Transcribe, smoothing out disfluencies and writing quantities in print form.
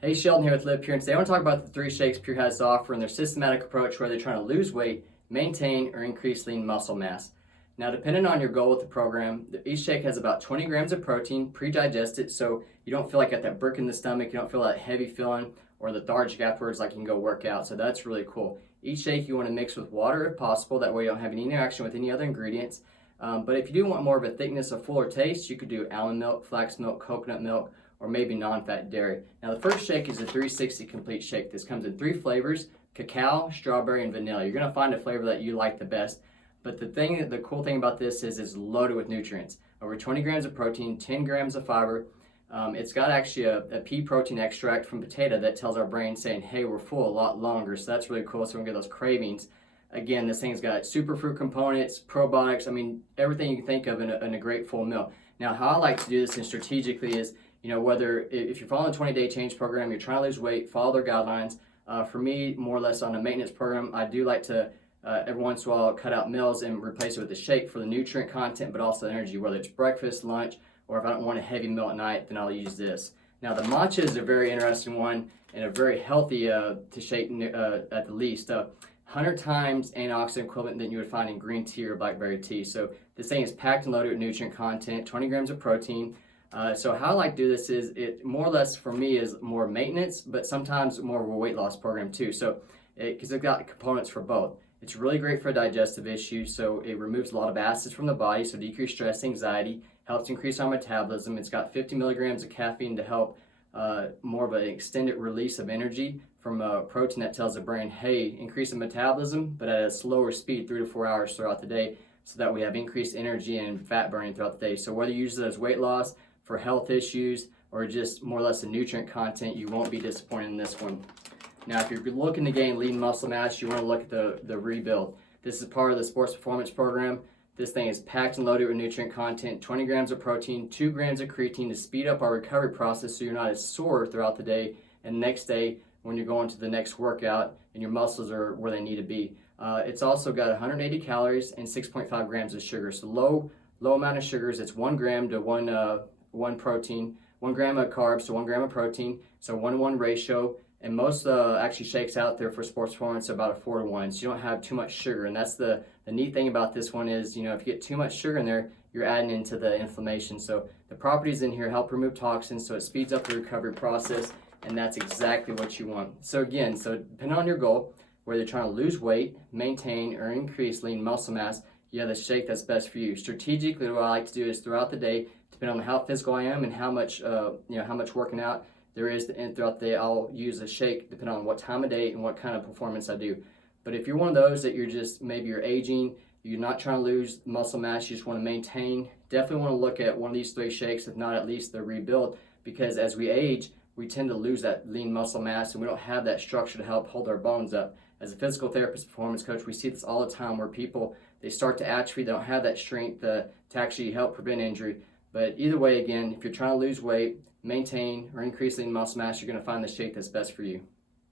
Hey, Sheldon here with Live Pure, and today I want to talk about the 3 shakes Pure has to offer and their systematic approach where they're trying to lose weight, maintain, or increase lean muscle mass. Now, depending on your goal with the program, each shake has about 20 grams of protein, pre-digested, so you don't feel like you got that brick in the stomach, you don't feel that heavy feeling or lethargic afterwards like you can go work out, so that's really cool. Each shake you want to mix with water if possible, that way you don't have any interaction with any other ingredients. But if you do want more of a thickness, a fuller taste, you could do almond milk, flax milk, coconut milk, or maybe non-fat dairy. Now the first shake is a 360 complete shake. This comes in 3 flavors: cacao, strawberry, and vanilla. You're gonna find a flavor that you like the best. But the cool thing about this is it's loaded with nutrients. Over 20 grams of protein, 10 grams of fiber. It's got actually a pea protein extract from potato that tells our brain saying, hey, we're full a lot longer. So that's really cool, so we can get those cravings. Again, this thing's got superfood components, probiotics, I mean, everything you can think of in a great full meal. Now, how I like to do this and strategically is, whether if you're following a 20-day change program, you're trying to lose weight, follow their guidelines. For me, more or less on a maintenance program, I do like to every once in a while cut out meals and replace it with a shake for the nutrient content, but also energy, whether it's breakfast, lunch, or if I don't want a heavy meal at night, then I'll use this. Now, the matcha is a very interesting one and a very healthy to shake at the least. 100 times antioxidant equivalent than you would find in green tea or blackberry tea. So this thing is packed and loaded with nutrient content, 20 grams of protein. So how I like to do this is, it more or less for me is more maintenance, but sometimes more of a weight loss program too. So because it's got components for both. It's really great for digestive issues, so it removes a lot of acids from the body, so decrease stress, anxiety, helps increase our metabolism. It's got 50 milligrams of caffeine to help more of an extended release of energy from a protein that tells the brain, hey, increase the metabolism, but at a slower speed, 3 to 4 hours throughout the day, so that we have increased energy and fat burning throughout the day. So whether you use it as weight loss, for health issues, or just more or less the nutrient content, you won't be disappointed in this one. Now, if you're looking to gain lean muscle mass, you want to look at the rebuild. This is part of the sports performance program. This thing is packed and loaded with nutrient content, 20 grams of protein, 2 grams of creatine to speed up our recovery process so you're not as sore throughout the day and next day when you're going to the next workout and your muscles are where they need to be. It's also got 180 calories and 6.5 grams of sugar. So low amount of sugars. It's 1 gram to 1 protein, 1 gram of carbs to 1 gram of protein, so 1-to-1 ratio. And most actually shakes out there for sports performance about a 4-to-1, so you don't have too much sugar. And that's the neat thing about this one is, if you get too much sugar in there, you're adding into the inflammation. So the properties in here help remove toxins, so it speeds up the recovery process, and that's exactly what you want. So again, depending on your goal, whether you're trying to lose weight, maintain, or increase lean muscle mass, you have the shake that's best for you. Strategically, what I like to do is throughout the day, depending on how physical I am and how much working out there is throughout the day, I'll use a shake depending on what time of day and what kind of performance I do. But if you're one of those that maybe you're aging, you're not trying to lose muscle mass, you just want to maintain, definitely want to look at one of these 3 shakes, if not at least the rebuild, because as we age, we tend to lose that lean muscle mass and we don't have that structure to help hold our bones up. As a physical therapist, performance coach, we see this all the time where people, they start to atrophy, they don't have that strength to actually help prevent injury. But either way, again, if you're trying to lose weight, maintain, or increase lean muscle mass, you're going to find the shake that's best for you.